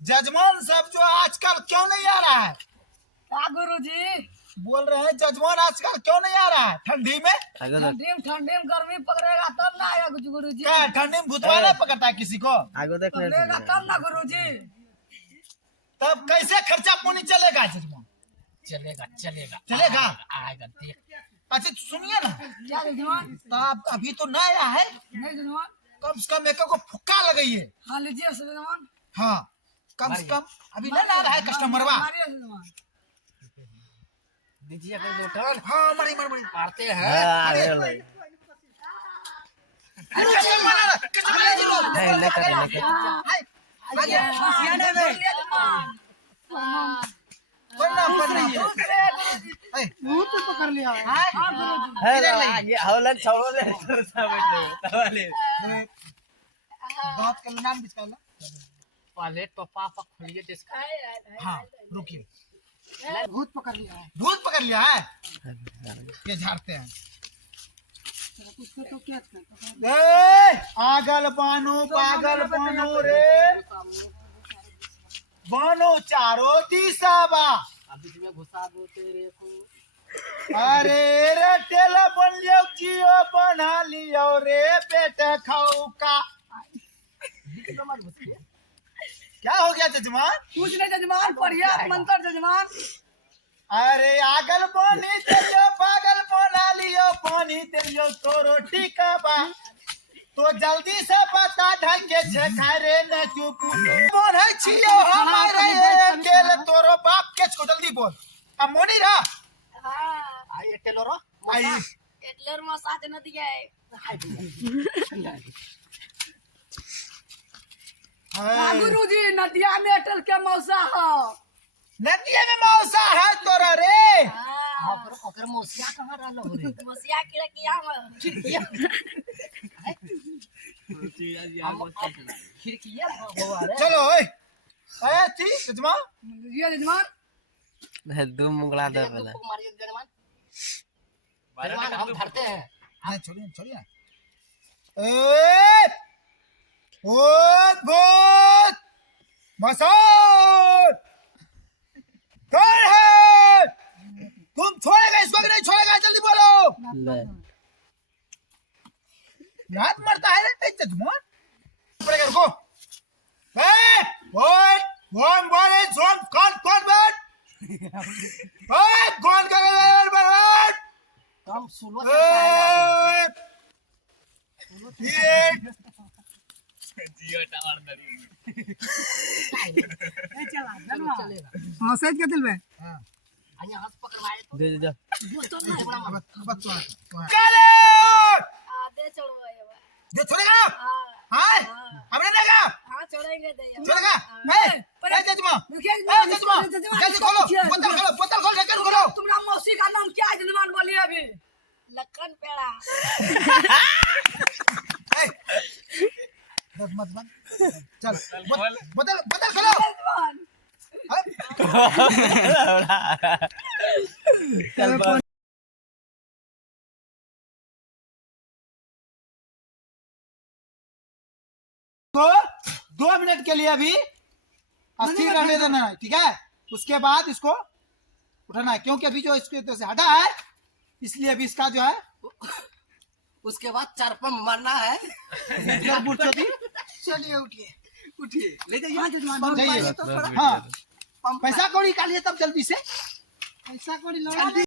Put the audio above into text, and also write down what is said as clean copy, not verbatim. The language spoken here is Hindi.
जजमान सब जो आजकल क्यों नहीं आ रहा है? क्या गुरुजी? बोल रहे हैं जजमान आजकल क्यों नहीं आ रहा है? ठंडी में ठंडी में गर्मी पकड़ेगा तब ना आएगा कुछ गुरुजी। क्या ठंडी में भूतवा नहीं पकड़ता है किसी को? पकड़ेगा तब ना गुरुजी। तब कैसे खर्चा पानी चलेगा जजमान? चलेगा चलेगा चलेगा? आएगा देख। अच्छा तो सुनिए ना, क्या जजमान? तो आप अभी तो नया आया है, नहीं जजमान। कम से कम एक को फुक्का लगाइए। हाँ लीजिए जजमान। हाँ कम से कम अभी नहीं ला रहा है कस्टमरवा। मारिए जजमान। दीजिए अगर दो टन हाँ मरी मारते हैं। पकड़ लिया पहले तो पापा खोलिए जिसका। हाँ रुकिए, भूत पकड़ लिया है। भूत पकड़ लिया है, ये झाड़ते हैं। तो क्या आगल बानो पागल बानो रे, बानो चारो दिशावा। अभी तुम्हें घुसा दो तेरे को। अरे रे तेला बन लियो जियो बना लियो रे बेटे खाऊ का। क्या हो गया जजमान? कुछ नहीं जजमान, पढ़िए मंत्र जजमान। अरे आगल पानी तेलियो पागल बना लियो पानी तेलियो तो रोटी का बा। तो जल्दी से बता ढंग के छे रे न चुप बोल है छियो हमारे केल तोरो बाप के छो जल्दी बोल। अब मोनी रा आई टेलरो आई टेलर मसाज न दिया है। हाँ। गुरुजी नदिया में अटल के मौसा हो। नदिया में मौसा है तोरा रे। ओकर मौसिया कहां रहलो रे? मौसिया किया खिड़किया बाबा रे। चलो ओए आया थी जजमान। ये जजमान दो मुंगला दे पहले। मारिए जजमान। जजमान हम धरते हैं। नहीं छोड़िए ए भूत मसाज कौन है? तुम छोड़ेगा इसको कि नहीं छोड़ेगा? जल्दी बोलो। याद मरता है ना तेज जजमान पड़ेगा। रुको कौन बोले कौन बैठ कौन बैठ हम सुनो चलेगा। हाँ सच के दिल में आइए हाथ पकड़वाए तो दे दे वो तो नहीं बड़ा दे छोड़वाए जो छोड़ेगा हाँ हमने देगा हाँ छोड़ेंगे दे छोड़ेगा जजमान जल्दी खोलो बोतल खोल ढक्कन खोलो। तुम्हारा मौसी का नाम क्या है जजमान बोलिए अभी? लखन पेड़ा। मत चल बोतल खोलो। तो 2 मिनट के लिए अभी अस्थिर रहने देना है, ठीक है? उसके बाद इसको उठाना है क्योंकि अभी जो इसके तो से हटा है इसलिए अभी इसका जो है उसके बाद 4 पंप मारना है। चलिए उठिए ले जाइए। हाँ पैसा कौड़ी निकालिए तब जल्दी से पैसा कौड़ी लगा